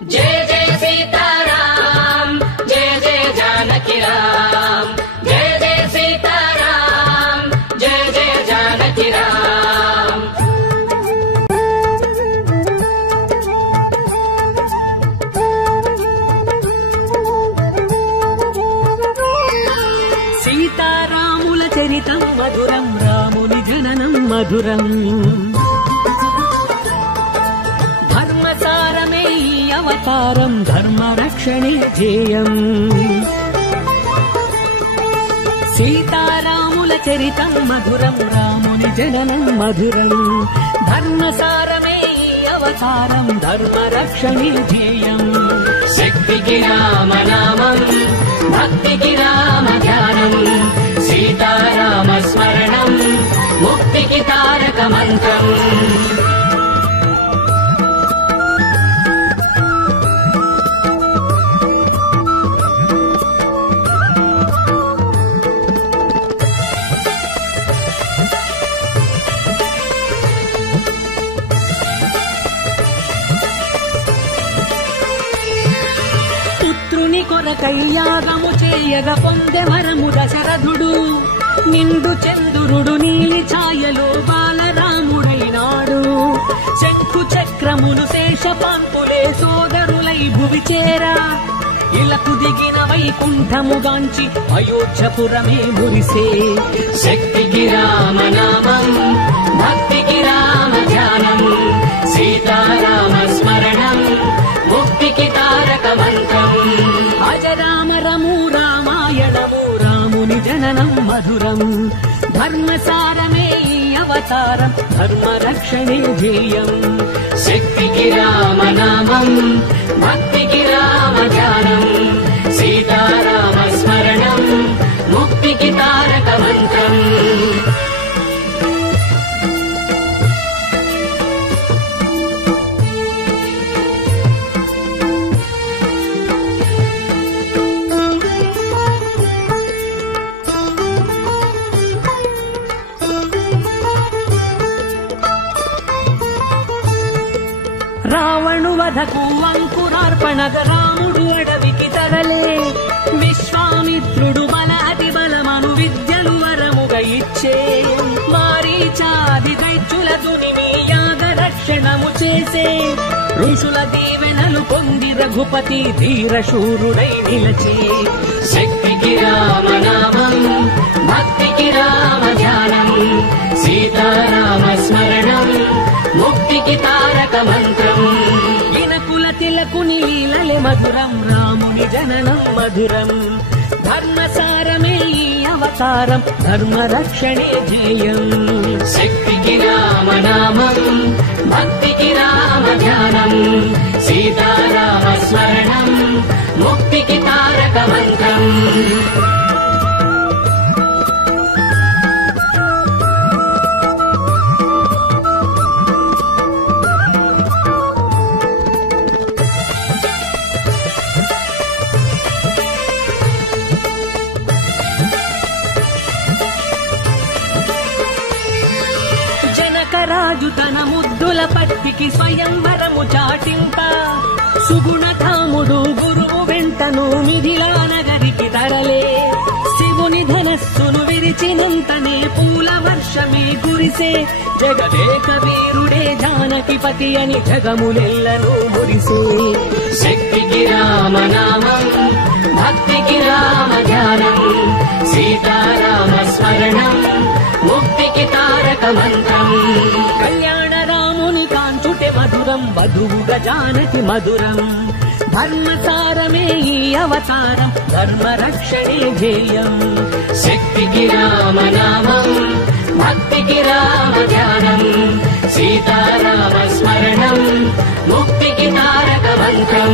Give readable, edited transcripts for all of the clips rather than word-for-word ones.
జయ జయ సీతారాం జయ జయ జానకి రాం జయ జయ సీతారాం జయ జయ జానకి రాం సీతారాముల చరితం మధురం రాముని జననం మధురం ధర్మసారమే అవతారం ధర్మ రక్షణే ధ్యేయం సీతారాముల చరితం మధురం రాముని జననం మధురం ధర్మసారమే అవతారం ధర్మ రక్షణే ధ్యేయం శక్తికి రామనామం భక్తికి రామ ధ్యానం సీతారామ స్మరణం ముక్తికి తారక మంత్రం కొరకై యాగము చేయగ పొందె వరము దశరథుడు నిండు చంద్రుడు నీలి ఛాయలో బాలరాముడైనాడు చెక్కు చక్రములు శేషపాంపులే సోదరులై భువి చేరా ఇలకు దిగిన వైకుంఠముగాంచి అయోధ్యపురమే మురిసే శక్తికి రామనామం భక్తికి రామ ధ్యానం సీతారామ స్మరణం ముక్తికి తారక మంత్రం అజరామరము రామాయణము రాముని జననం మధురం ధర్మసారమే అవతారం ధర్మ రక్షణే ధ్యేయం శక్తికి రామనామం భక్తికి రామ ధ్యానం సీతారామ స్మరణం ముక్తికి తారక మంత్రం రావణు వధకు అంకురార్పణగ రాముడు అడవికి తరలే విశ్వామిత్రుడు బల అతి బలమను విద్యలు వరముగా ఇచ్చే మారీచాది దైత్యుల తునిమి యాగ రక్షణము చేసే ఋషుల దీవెనలు పొంది రఘుపతి ధీరశూరుడై నిలచే శక్తికి రామనామం భక్తికి రామ ధ్యానం సీతారామ స్మరణం ముక్తికి తారక మంత్రం ఇనకుల తిలకుని లీలలే మధురం రాముని జననం మధురం ధర్మసారమే అవతారం ధర్మ రక్షణే ధ్యేయం శక్తికి రామనామం భక్తికి రామ ధ్యానం సీతారామ స్మరణం ముక్తికి తారక మంత్రం రాజు తన ముద్దుల పట్టికి స్వయంవరము చాటింప సుగుణధాముడు గురువు వెంటను మిథిలా నగరికి తరలే శివుని ధనస్సును విరిచినంతనే పూల వర్షమే కురిసే జగదేక వీరుడే జానకిపతి అని జగములెల్లను మురిసే శక్తికి రామనామం భక్తికి రామ ధ్యానం సీతారామ స్మరణం ముక్తికి తారక మంత్రం కళ్యాణ రాముని కాంచుటే మధురం వధువుగా జానకి మధురం ధర్మసారమే అవతారం ధర్మ రక్షణే ధ్యేయం శక్తికి రామనామం భక్తికి రామ ధ్యానం సీతారామ స్మరణం ముక్తికి తారక మంత్రం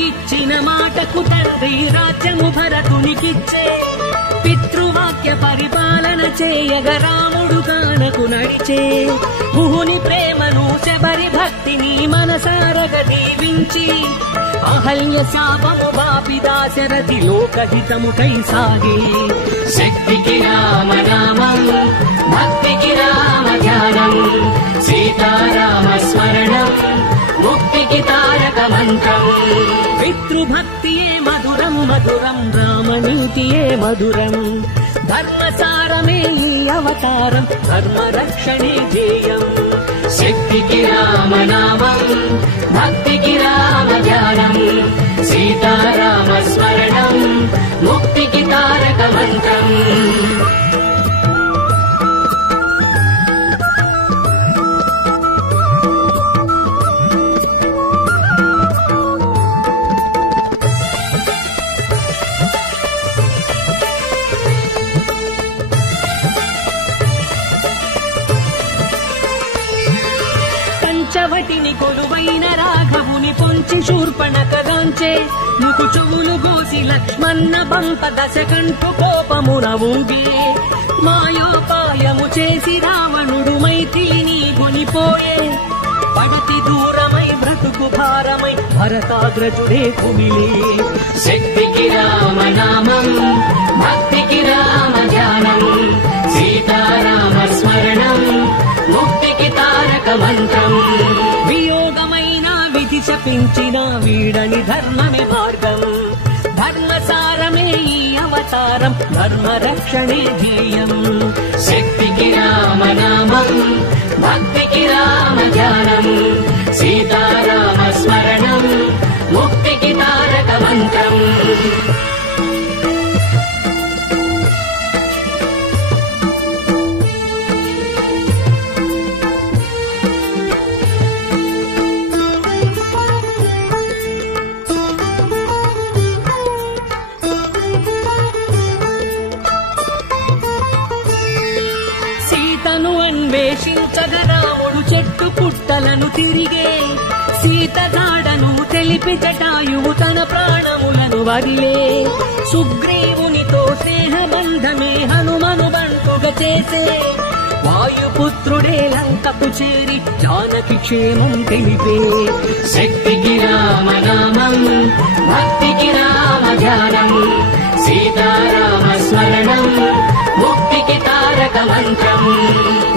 ఇచ్చిన మాటకు తండ్రి రాజ్యము భరతునికిచ్చే పితృవాక్య పరిపాలన చేయగ రాముడు కానకు నడిచే గుహుని ప్రేమను శబరి భక్తిని మనసారగ దీవించి అహల్య శాపము బాపి దాశరథి లోకహితము కై సాగే శక్తికి రామనామం భక్తికి రామ ధ్యానం సీతారామ స్మరణం ముక్తికి తారక మంత్రం పితృభక్తియే మధురం మధురం రామనీతియే మధురం ధర్మసారమే ఈ అవతారం ధర్మ రక్షణే ధ్యేయం శక్తికి రామనామం భక్తికి రామ ధ్యానం సీతారామ స్మరణం ముక్తికి తారక మంత్రం పంచవటిని కొలువైన రాఘవుని పొంచి శూర్పణకగాంచే ముకు చెవులు గోసి లక్ష్మణ పంప దశకంఠు కోపమున ఊగే మాయోపాయము చేసి రావణుడు మైథిలిని కొనిపోయే పడతి దూరమై బ్రతుకు భారమై భరతాగ్రజుడే కుమిలే శక్తికి రామనామం భక్తికి రామ ధ్యానం సీతారామ స్మరణం ముక్తికి తారక మంత్రం వియోగమైన విధి శపించిన వీడని ధర్మమే మార్గం ధర్మసారమే ఈ అవతారం ధర్మ రక్షణే ధ్యేయం శక్తికి రామనామం భక్తికి రామ ధ్యానం సీతారామ స్మరణం ముక్తికి తారక మంత్రం సీతను అన్వేషించగ రాముడు చెట్టు పుట్టలను తిరిగే సీత జాడను తెలిపి జటాయువు తన ప్రాణములను వదిలే సుగ్రీవునితో స్నేహబంధమే హనుమను బంటుగా చేసే వాయుపుత్రుడే లంకకు చేరి జానకి క్షేమం తెలిపే శక్తికి రామనామం భక్తికి రామ ధ్యానం సీతారామ స్మరణం ముక్తికి తారక మంత్రం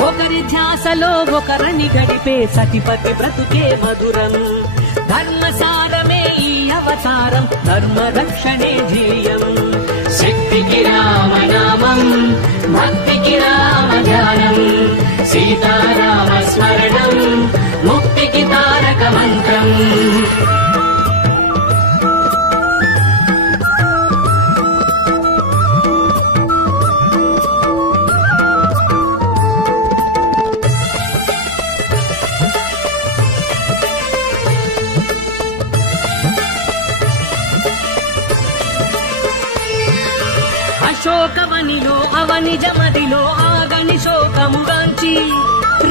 ఒకరి ధ్యాసలో ఒకరిని గడిపే సతిపతి బ్రతుకే మధురం ధర్మసారమే ఈ అవతారం ధర్మ రక్షణే ధ్యేయం శక్తికి రామనామం భక్తికి రామ ధ్యానం సీతారామ స్మరణం ముక్తికి తారక మంత్రం అశోకవనిలో అవని జమదిలో ఆగని శోకముగాంచి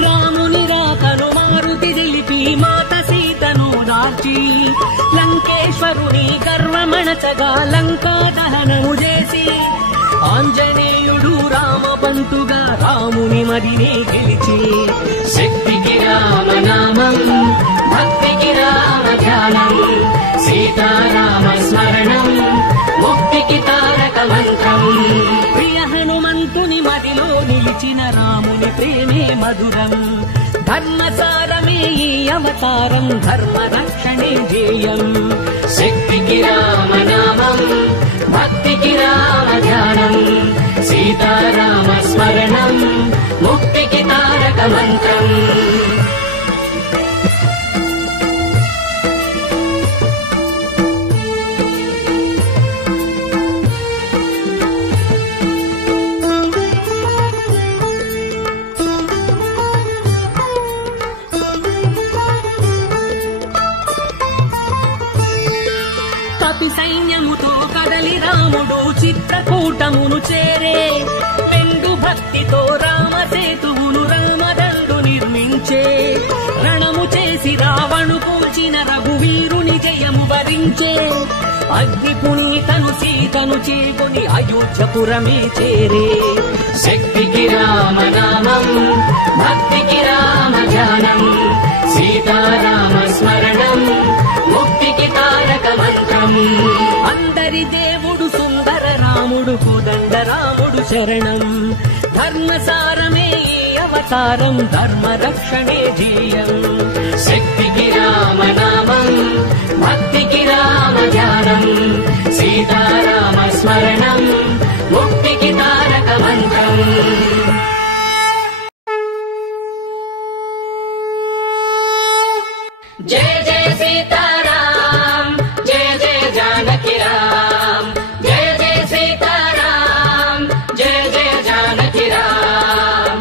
రాముని రాకను మారుతి తెలిపి మాత సీతను దాల్చి లంకేశ్వరుని గర్వమణచగా లంకా దహనము చేసి ఆంజనేయుడు రామబంతుగా రాముని మదినే గెలిచి శక్తికి రామనామం భక్తికి రామ ధ్యానం సీతారామ స్మరణం ముక్తికి తారక మంత్రం ప్రియ హనుమంతుని మదిలో నిలిచిన రాముని ప్రేమే మధురం ధర్మసారమే ఈ అవతారం ధర్మ రక్షణే ధ్యేయం శక్తికి రామనామం భక్తికి రామ ధ్యానం సీతారామ స్మరణం ముక్తికి తారక మంత్రం కపి సైన్యముతో కదలి రాముడు చిత్రకూటమును చేరే పెండు భక్తితో రామసేతువును రామదండు నిర్మించే రణము చేసి రావణు కూల్చిన రఘువీరుని జయము వరించే అగ్ని పునీతను సీతను చేకొని అయోధ్యపురమే చేరే. శక్తికి రామనామం భక్తికి రామ ధ్యానం సీతారామ స్మరణం ముక్తికి తారక మంత్రం. అందరి దేవుడు సుందర రాముడు కోదండ రాముడు శరణం. ధర్మసారమే అవతారం ధర్మ రక్షణే ధ్యేయం. శక్తికి రామనామం భక్తికి రామ ధ్యానం సీతారామ స్మరణం ముక్తికి తారక మంత్రం. జయ జయ సీతారాం జయ జయ జానకి రామ్ జయ జయ సీతారాం జయ జయ జానకి రామ్.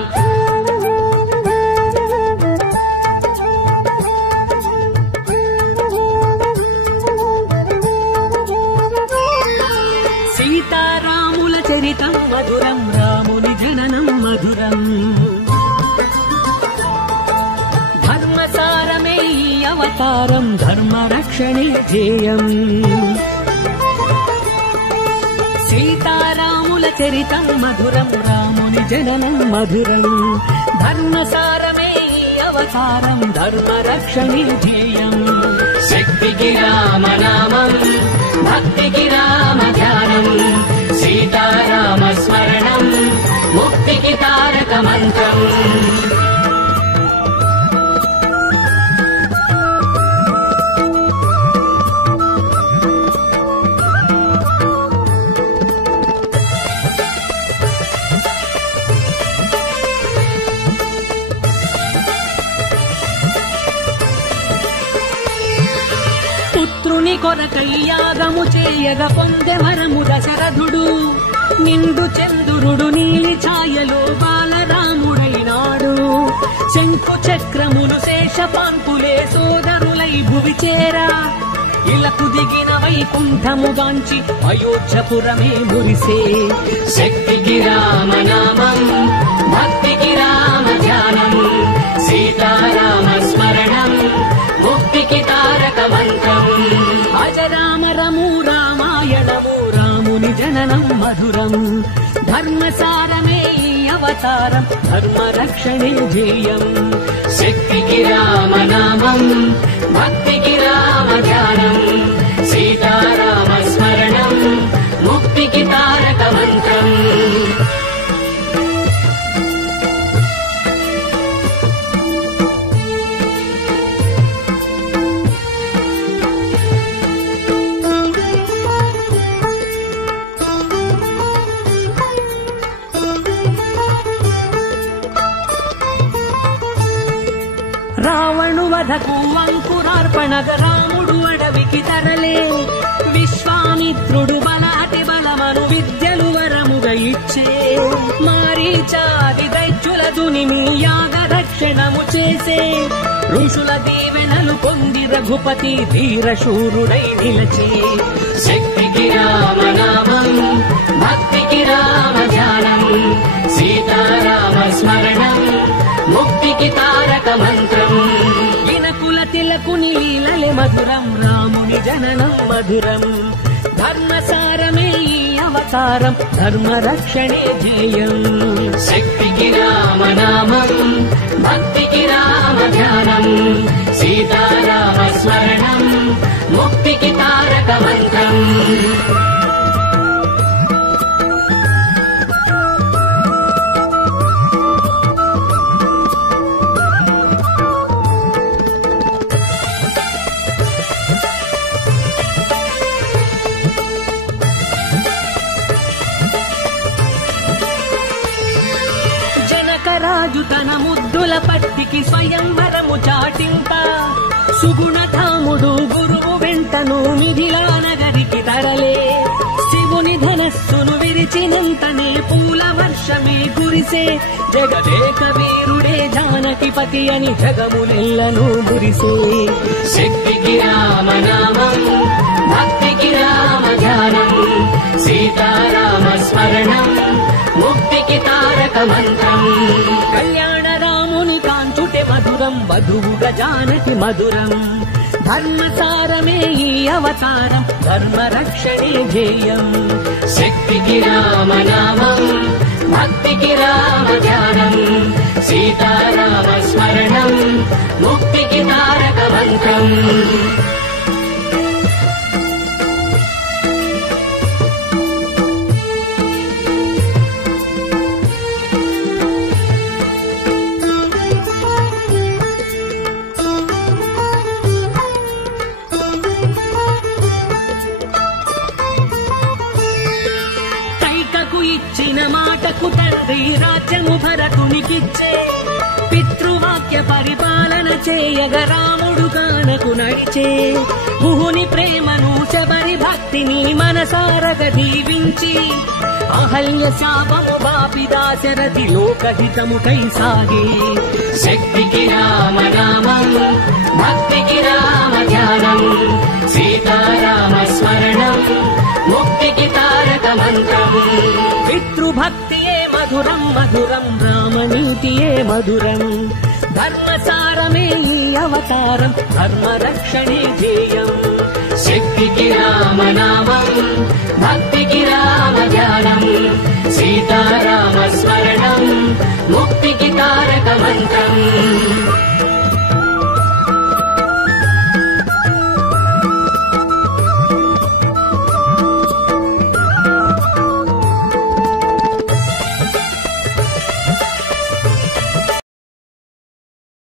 సీతారాముల చరితం మధురం రాముని జననం మధురం. ధర్మసారమే అవతారం ధర్మ రక్షణే ధ్యేయం. సీతారాముల చరితం మధురం రాముని జననం మధురం. ధర్మసారమే అవతారం ధర్మ రక్షణే ధ్యేయం. శక్తికి రామనామం భక్తికి రామ ధ్యానం సీతారామ స్మరణం ముక్తికి తారక మంత్రం. పుత్రుని కొరకై యాగము చేయగ పొందె వరము దశరథుడు. నిండు చంద్రుడు నీలి ఛాయలో బాలరాముడైనాడు. శంకు చక్రములు శేషపాంకులే సోదరులై భువి చేరా. ఇలకు దిగిన వైకుంఠముగాంచి అయోధ్యపురమే మురిసే. శక్తికి రామనామం భక్తికి రామ ధ్యానం సీతారామ స్మరణం ముక్తికి తారక మంత్రం. అజరామరము రామాయణము రాముని జననం మధురం. ధర్మసారమే అవతారం ధర్మ రక్షణే ధ్యేయం. శక్తికి రామనామం భక్తికి రామ ధ్యానం సీతారామ స్మరణం ముక్తికి తారక మంత్రం. రావణు వధకు అంకురార్పణగ రాముడు అడవికి తరలే. విశ్వామిత్రుడు బలాటి బలమను విద్యలు వరముగా ఇచ్చే. మారీచాది దైత్యుల దునిమి యాగ రక్షణము చేసే. ఋషుల దీవెనలు పొంది రఘుపతి ధీరశూరుడై నిలచే. శక్తికి రామనామం భక్తికి రామ ధ్యానం సీతారామ స్మరణం ముక్తికి తారక మంత్రం. వినకుల తిలకుని లీలలే మధురం రాముని జననం మధురం. ధర్మసారమే అవతారం ధర్మ రక్షణే ధ్యేయం. శక్తికి రామనామం భక్తికి రామ ధ్యానం సీతారామ స్మరణం ముక్తికి తారక మంత్రం. రాజు తన ముద్దుల పట్టికి స్వయంవరము చాటింత. సుగుణధాముడు గురువు వెంటను మిథిలా నగరికి తరలే. శివుని ధనస్సును విరిచినంతనే పూల వర్షమే కురిసే. జగదేక వీరుడే జానకిపతి అని జగములెల్లను మురిసే. శక్తికి రామనామం భక్తికి రామ ధ్యానం సీతారామ స్మరణం ముక్తికి తారక మంత్రం. కళ్యాణ రాముని కాంచుటే మధురం వధువుగా జానకి మధురం. ధర్మసారమే ఈ అవతారం, ధర్మరక్షణే ధ్యేయం. శక్తికి రామనామం, భక్తికి రామ ధ్యానం, సీతారామ స్మరణం, ముక్తికి తారక మంత్రం. ఇచ్చిన మాటకు తండ్రి రాజ్యము భరతునికిచ్చే, పితృవాక్య పరిపాలన చేయగ రాముడు కానకు నడిచే. గుహుని ప్రేమను శబరి భక్తిని మనసారగ దీవించి, అహల్య శాపము బాపి దాశరథి లోకహితము కై సాగే. శక్తికి రామనామం, భక్తికి రామ ధ్యానం, సీతారామ స్మరణం, ముక్తికి తారక మంత్రం. పితృభక్తియే మధురం మధురం, రామనీతియే మధురం, ధర్మసారమే ఈ అవతారం, ధర్మరక్షణే ధ్యేయం. శక్తికి రామనామం, భక్తికి రామ ధ్యానం, సీతారామ స్మరణం, ముక్తికి తారక మంత్రం.